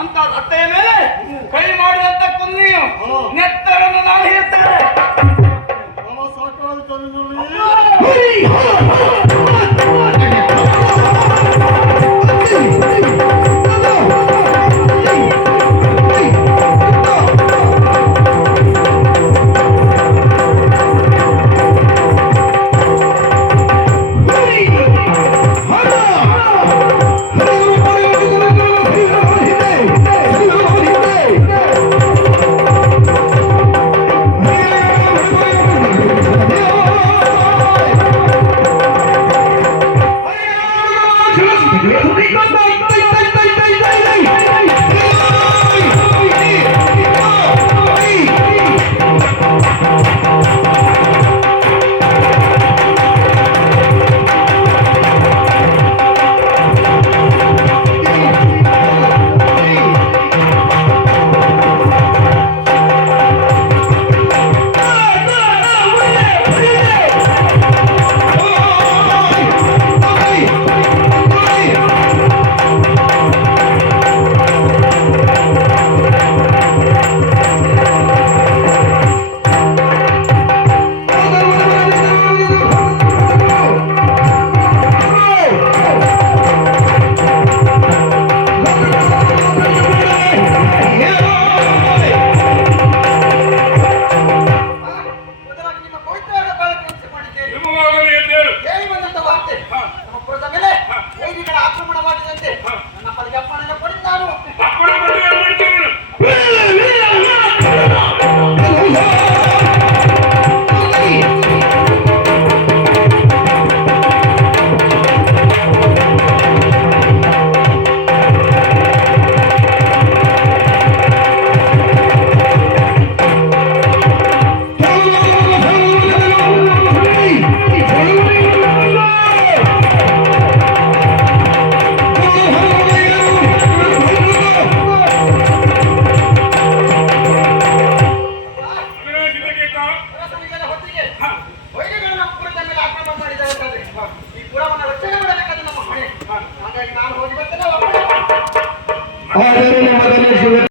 ಅಂತ ಅತ್ತೆಯ ಮೇಲೆ ಕೈ ಮಾಡಿದಂತ ಕುನ್ನಿಯು ನೆತ್ತರನ್ನು ನಾನು ಹೇಳ್ತೇನೆ. ಕೇಳಿ ಬಂದಂತ ವಾರ್ತೆ. ನಮ್ಮ ಪುರದ ಮೇಲೆ ವೈರಿಗಳ ಆಕ್ರಮಣ ಮಾಡಿದಂತೆ. ನನ್ನ ಪದಕ್ಕೆ ಅಪ್ಪಣೆಯನ್ನು ನಾನು. ನಮ್ಮ